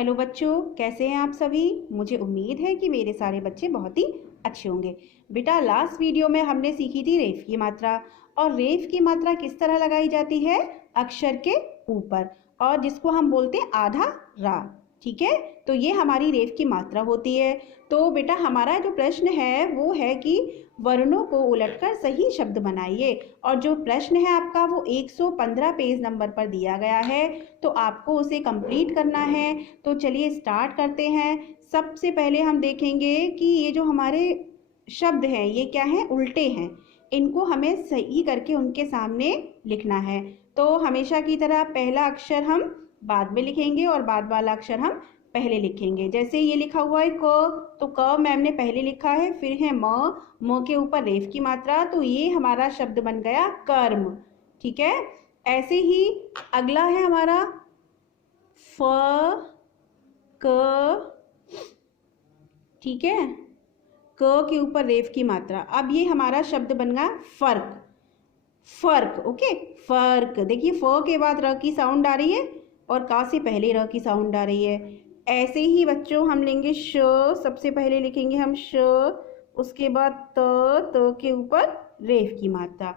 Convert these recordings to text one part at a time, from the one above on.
Hello बच्चों, कैसे हैं आप सभी। मुझे उम्मीद है कि मेरे सारे बच्चे बहुत ही अच्छे होंगे। बेटा, लास्ट वीडियो में हमने सीखी थी रेफ की मात्रा। और रेफ की मात्रा किस तरह लगाई जाती है? अक्षर के ऊपर, और जिसको हम बोलते हैं आधा रा। ठीक है, तो ये हमारी रेफ की मात्रा होती है। तो बेटा, हमारा जो प्रश्न है वो है कि वर्णों को उलटकर सही शब्द बनाइए। और जो प्रश्न है आपका वो 115 पेज नंबर पर दिया गया है, तो आपको उसे कंप्लीट करना है। तो चलिए स्टार्ट करते हैं। सबसे पहले हम देखेंगे कि ये जो हमारे शब्द हैं ये क्या हैं? उल्टे हैं। इनको हमें सही करके उनके सामने लिखना है। तो हमेशा की तरह पहला अक्षर हम बाद में लिखेंगे और बाद वाला अक्षर हम पहले लिखेंगे। जैसे ये लिखा हुआ है क, तो क मैम ने पहले लिखा है। फिर है म के ऊपर रेफ की मात्रा, तो ये हमारा शब्द बन गया कर्म। ठीक है, ऐसे ही अगला है हमारा फ क। ठीक है, क के ऊपर रेफ की मात्रा। अब ये हमारा शब्द बन गया फर्क। फर्क, ओके, फर्क। देखिए, फ के बाद र की साउंड आ रही है और का से पहले र की साउंड आ रही है। ऐसे ही बच्चों हम लेंगे श, सबसे पहले लिखेंगे हम श, उसके बाद त के ऊपर रेफ की मात्रा।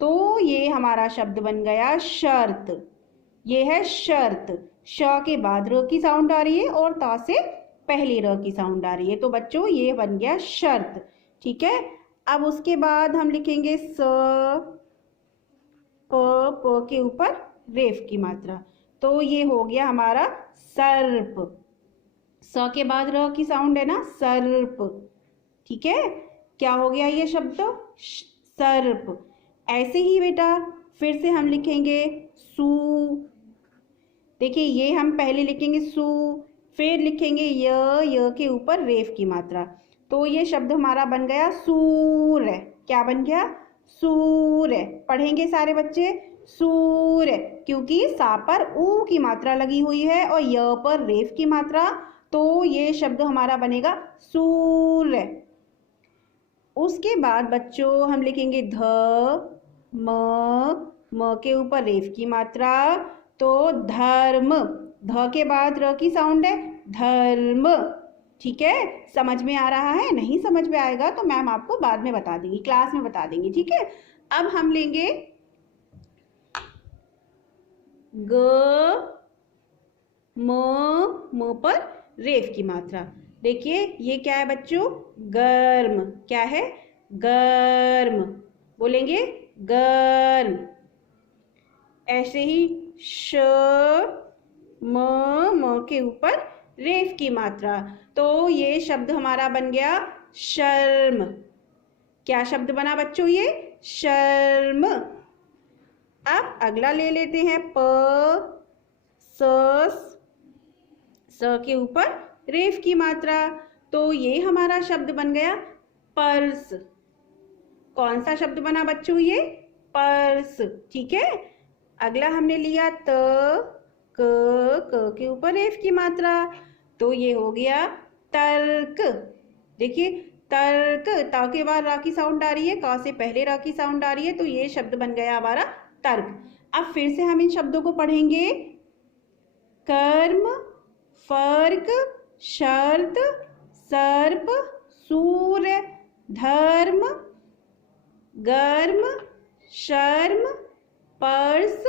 तो ये हमारा शब्द बन गया शर्त। ये है शर्त। श के बाद र की साउंड आ रही है और ता से पहले र की साउंड आ रही है। तो बच्चों ये बन गया शर्त। ठीक है, अब उसके बाद हम लिखेंगे स, प के ऊपर रेफ की मात्रा। तो ये हो गया हमारा सर्प। स के बाद र की साउंड है ना, सर्प। ठीक है, क्या हो गया ये शब्द? सर्प। ऐसे ही बेटा फिर से हम लिखेंगे सू। देखिए, ये हम पहले लिखेंगे सू, फिर लिखेंगे य के ऊपर रेफ की मात्रा। तो ये शब्द हमारा बन गया सूर्य। क्या बन गया? सूर्य। पढ़ेंगे सारे बच्चे सूर्य, क्योंकि सा पर ऊ की मात्रा लगी हुई है और य पर रेफ की मात्रा। तो ये शब्द हमारा बनेगा सूर्य। उसके बाद बच्चों हम लिखेंगे ध, म के ऊपर रेफ की मात्रा। तो धर्म। ध के बाद र की साउंड है, धर्म। ठीक है, समझ में आ रहा है? नहीं समझ में आएगा तो मैम आपको बाद में बता देंगी, क्लास में बता देंगी। ठीक है, अब हम लेंगे ग, म पर रेफ की मात्रा। देखिए, ये क्या है बच्चों? गर्म। क्या है? गर्म। बोलेंगे गर्म। ऐसे ही श, म के ऊपर रेफ की मात्रा। तो ये शब्द हमारा बन गया शर्म। क्या शब्द बना बच्चों? ये शर्म। अब अगला ले लेते हैं प, स के ऊपर रेफ की मात्रा। तो ये हमारा शब्द बन गया पर्स। कौन सा शब्द बना बच्चों? ये पर्स। ठीक है, अगला हमने लिया त, क के ऊपर रेफ की मात्रा। तो ये हो गया तर्क। देखिए, तर्क, ता के बाद रा की साउंड आ रही है, का से पहले रा की साउंड आ रही है। तो ये शब्द बन गया हमारा तर्क। अब फिर से हम इन शब्दों को पढ़ेंगे। कर्म, फर्क, शर्त, सर्प, सूर्य, धर्म, गर्म, शर्म, पर्स,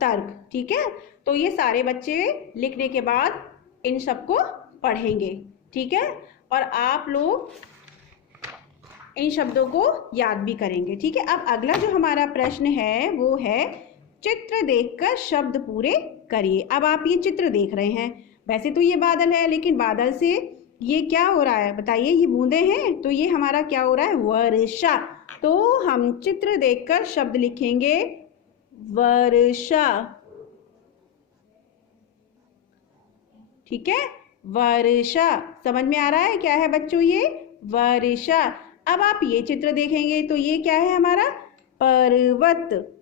तर्क। ठीक है, तो ये सारे बच्चे लिखने के बाद इन सबको पढ़ेंगे। ठीक है, और आप लोग इन शब्दों को याद भी करेंगे। ठीक है, अब अगला जो हमारा प्रश्न है वो है चित्र देखकर शब्द पूरे करिए। अब आप ये चित्र देख रहे हैं, वैसे तो ये बादल है, लेकिन बादल से ये क्या हो रहा है बताइए? ये बूंदे हैं, तो ये हमारा क्या हो रहा है? वर्षा। तो हम चित्र देखकर शब्द लिखेंगे वर्षा। ठीक है, वर्षा। समझ में आ रहा है क्या है बच्चों? ये वर्षा। अब आप ये चित्र देखेंगे तो ये क्या है हमारा? पर्वत।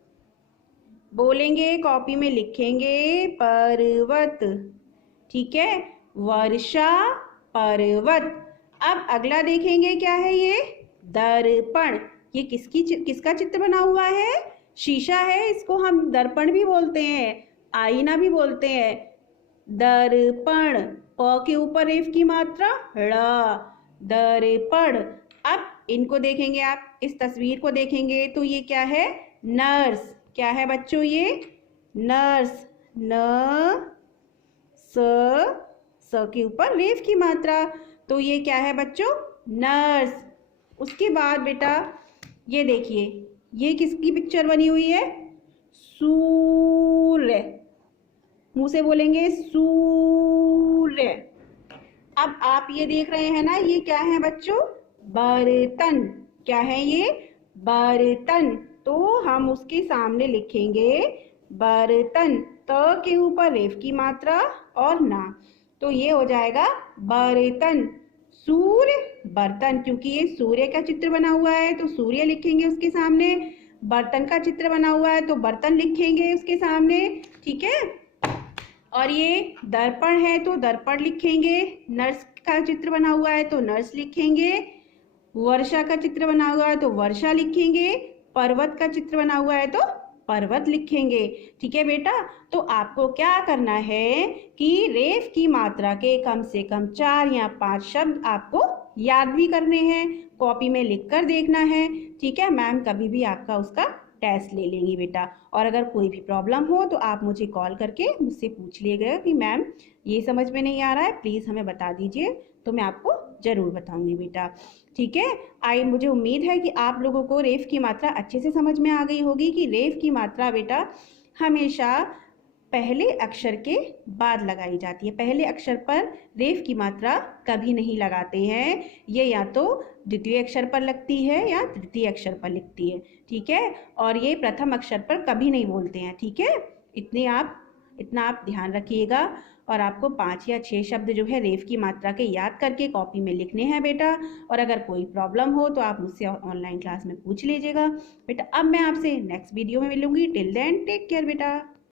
बोलेंगे, कॉपी में लिखेंगे पर्वत। ठीक है, वर्षा, पर्वत। अब अगला देखेंगे, क्या है ये? दर्पण। ये किसका चित्र बना हुआ है? शीशा है, इसको हम दर्पण भी बोलते हैं, आईना भी बोलते हैं। दर्पण। प के ऊपर रेफ की मात्रा ड़, दर्पण। अब इनको देखेंगे, आप इस तस्वीर को देखेंगे तो ये क्या है, नर्स। क्या है बच्चों ये, नर्स। न स के ऊपर रेफ की मात्रा, तो ये क्या है बच्चों, नर्स। उसके बाद बेटा ये देखिए, ये किसकी पिक्चर बनी हुई है, सूर्य। मुंह से बोलेंगे सूर्य। अब आप ये देख रहे हैं ना, ये क्या है बच्चों, बर्तन। क्या है ये, बर्तन। तो हम उसके सामने लिखेंगे बर्तन, त के ऊपर रेफ की मात्रा और ना, तो ये हो जाएगा बर्तन। सूर्य, बर्तन, क्योंकि ये सूर्य का चित्र बना हुआ है तो सूर्य लिखेंगे उसके सामने, बर्तन का चित्र बना हुआ है तो बर्तन लिखेंगे उसके सामने, ठीक है। और ये दर्पण है तो दर्पण लिखेंगे, नर्स का चित्र बना हुआ है तो नर्स लिखेंगे, वर्षा का चित्र बना हुआ है तो वर्षा लिखेंगे, पर्वत का चित्र बना हुआ है तो पर्वत लिखेंगे, ठीक है बेटा। तो आपको क्या करना है कि रेफ की मात्रा के कम से कम 4 या 5 शब्द आपको याद भी करने हैं, कॉपी में लिख कर देखना है, ठीक है। मैम कभी भी आपका उसका टेस्ट ले लेंगी बेटा। और अगर कोई भी प्रॉब्लम हो तो आप मुझे कॉल करके मुझसे पूछ लीजिएगा कि मैम ये समझ में नहीं आ रहा है, प्लीज़ हमें बता दीजिए, तो मैं आपको ज़रूर बताऊंगी बेटा, ठीक है। मुझे उम्मीद है कि आप लोगों को रेफ की मात्रा अच्छे से समझ में आ गई होगी कि रेफ की मात्रा बेटा हमेशा पहले अक्षर के बाद लगाई जाती है। पहले अक्षर पर रेफ की मात्रा कभी नहीं लगाते हैं, ये या तो द्वितीय अक्षर पर लगती है या तृतीय अक्षर पर लिखती है, ठीक है। और ये प्रथम अक्षर पर कभी नहीं बोलते हैं, ठीक है। इतना आप ध्यान रखिएगा। और आपको 5 या 6 शब्द जो है रेफ की मात्रा के याद करके कॉपी में लिखने हैं बेटा। और अगर कोई प्रॉब्लम हो तो आप मुझसे ऑनलाइन क्लास में पूछ लीजिएगा बेटा। अब मैं आपसे नेक्स्ट वीडियो में मिलूंगी। टिल देन टेक केयर बेटा।